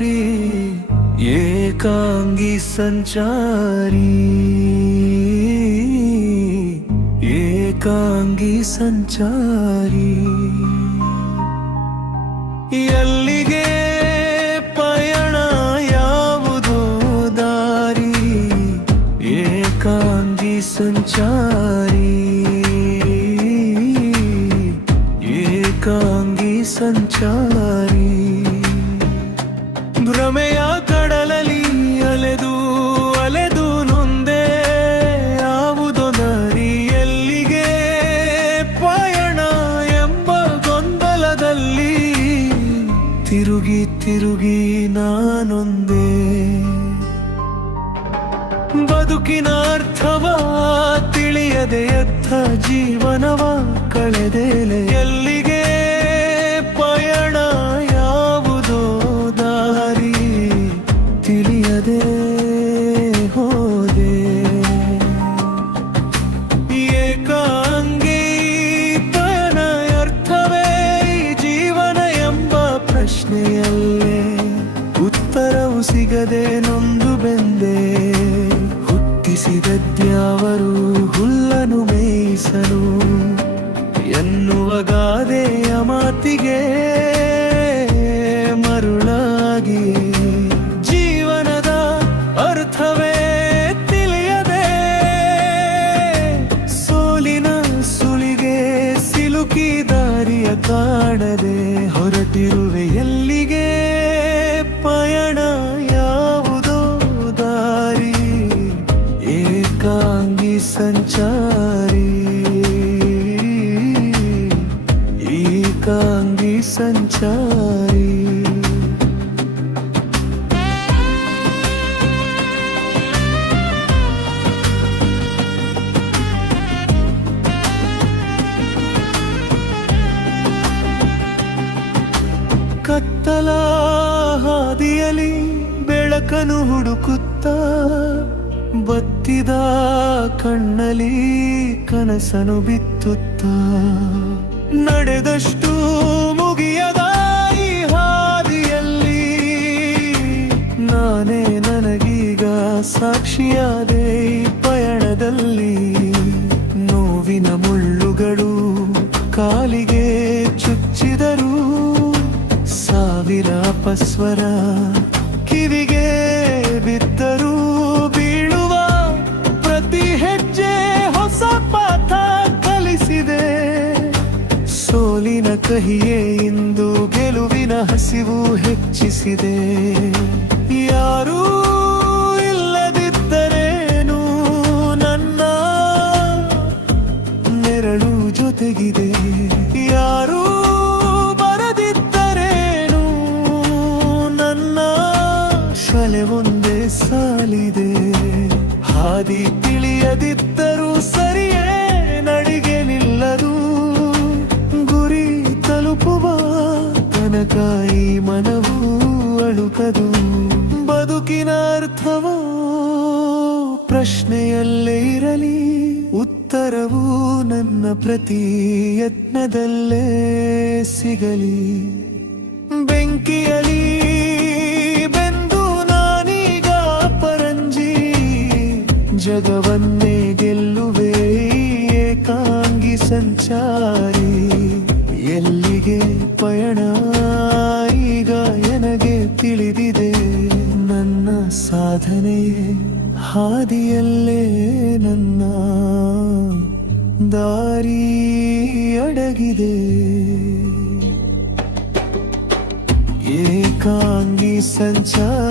ದಾರಿ ಏಕಾಂಗಿ ಸಂಚಾರಿ ಏಕಾಂಗಿ ಸಂಚಾರಿ ಎಲ್ಲಿಗೆ ಪಯಣ ಯಾವುದೋ ದಾರಿ ಏಕಾಂಗಿ ಸಂಚಾರಿ ಏಕಾಂಗಿ ಸಂಚಾರಿ ಭ್ರಮೆಯ ಕಡಲಲ್ಲಿ ಅಲೆದು ಅಲೆದು ನೊಂದೆ ಯಾವುದೋ ದಾರಿ ಎಲ್ಲಿಗೆ ಪಯಣ ಎಂಬ ಗೊಂದಲದಲ್ಲಿ ತಿರುಗಿ ತಿರುಗಿ ನಾನೊಂದೇ ಬದುಕಿನ ಅರ್ಥವ ತಿಳಿಯದೆ ಎತ್ತ ಜೀವನವ ಕಳೆದೇಲೆ ಎಲ್ಲಿಗೆ ಪಯಣ ಯಾವುದೋ ದಾರಿ ತಿಳಿಯದೆ ಹೋದೆ ಏಕಾಂಗಿ ತನ ಅರ್ಥವೇ ಜೀವನ ಎಂಬ ಪ್ರಶ್ನೆಯಲ್ಲೇ ಉತ್ತರವು ಸಿಗದೆ ನೊಂದು ಬೆಂದೆ ಹುಟ್ಟಿಸಿದದ್ಯಾವರು ಹುಲ್ಲನು ಮೇಯಿಸಲು ಎನ್ನುವ ಗಾದೆಯ ಮಾತಿಗೆ ಮರುಳಾಗಿ ಜೀವನದ ಅರ್ಥವೇ ತಿಳಿಯದೆ ಸೋಲಿನ ಸುಳಿಗೆ ಸಿಲುಕಿ ದಾರಿಯ ಕಾಣದೆ ಹೊರಟಿರುವೆ ಎಲ್ಲಿಗೆ ಪಯಣ ಯಾವುದೋ ದಾರಿ ಏಕಾಂಗಿ ಸಂಚಾರಿ ಏಕಾಂಗಿ ಸಂಚಾರಿ ಕತ್ತಲ ಹಾದಿಯಲ್ಲಿ ಬೆಳಕನ್ನು ಹುಡುಕುತ್ತ ಬತ್ತಿದ ಕಣ್ಣಲ್ಲಿ ಕನಸನು ಬಿತ್ತುತ್ತ ನಡೆದಷ್ಟು ಮುಗಿಯದ ಈ ಹಾದಿಯಲ್ಲಿ ನಾನೇ ನನಗೀಗ ಸಾಕ್ಷಿಯಾದೆ ಈ ಪಯಣದಲ್ಲಿ ನೋವಿನ ಮುಳ್ಳುಗಳು ಕಾಲಿಗೆ ಚುಚ್ಚಿದರು ಸಾವಿರ ಅಪಸ್ವರ ಕಿವಿಗೆ ಬಿದ್ದರು ಬೀಳುವ ಪ್ರತಿ ಹೆಜ್ಜೆ ಹೊಸ ಪಾಠ ಕಲಿಸಿದೆ ಸೋಲಿನ ಕಹಿಯೇ ಇಂದು ಗೆಲುವಿನ ಹಸಿವು ಹೆಚ್ಚಿಸಿದೆ ಯಾರೂ ಇಲ್ಲದಿದ್ದರೇನು ನನ್ನ ನೆರಳು ಜೊತೆಗಿದೆ ಯಾರೂ ಬರದಿದ್ದರೇನು ನನ್ನ ಶಲೆ ಒಂದೇ ಸಾಲಿದೆ ಹಾದಿ ತಿಳಿಯದಿದ್ದರೂ ಸರಿಯೇ ನಡಿಗೆ ನಿಲ್ಲದು ಗುರಿ ತಲುಪುವ ತನಕ ಈ ಮನವು ಅಳುಕದು ಬದುಕಿನ ಅರ್ಥವೋ ಪ್ರಶ್ನೆಯಲ್ಲೇ ಇರಲಿ ಉತ್ತರವು ನನ್ನ ಪ್ರತಿ ಯತ್ನದಲ್ಲೇ ಸಿಗಲಿ ಬೆಂಕಿಯಲಿ ಬೆಂದು ನಾನೀಗ ಪರಂಜಿ ಜಗವನ್ನೇ ಗೆಲ್ಲುವೆ ಏಕಾಂಗಿ ಸಂಚಾರಿ ಎಲ್ಲಿಗೆ ಪಯಣ ಈಗ ನನಗೆ ತಿಳಿದಿದೆ ನನ್ನ ಸಾಧನೆಯೇ ಹಾದಿಯಲ್ಲೇ ನನ್ನ ದಾರಿ ಅಡಗಿದೆ ಏಕಾಂಗಿ ಸಂಚಾರಿ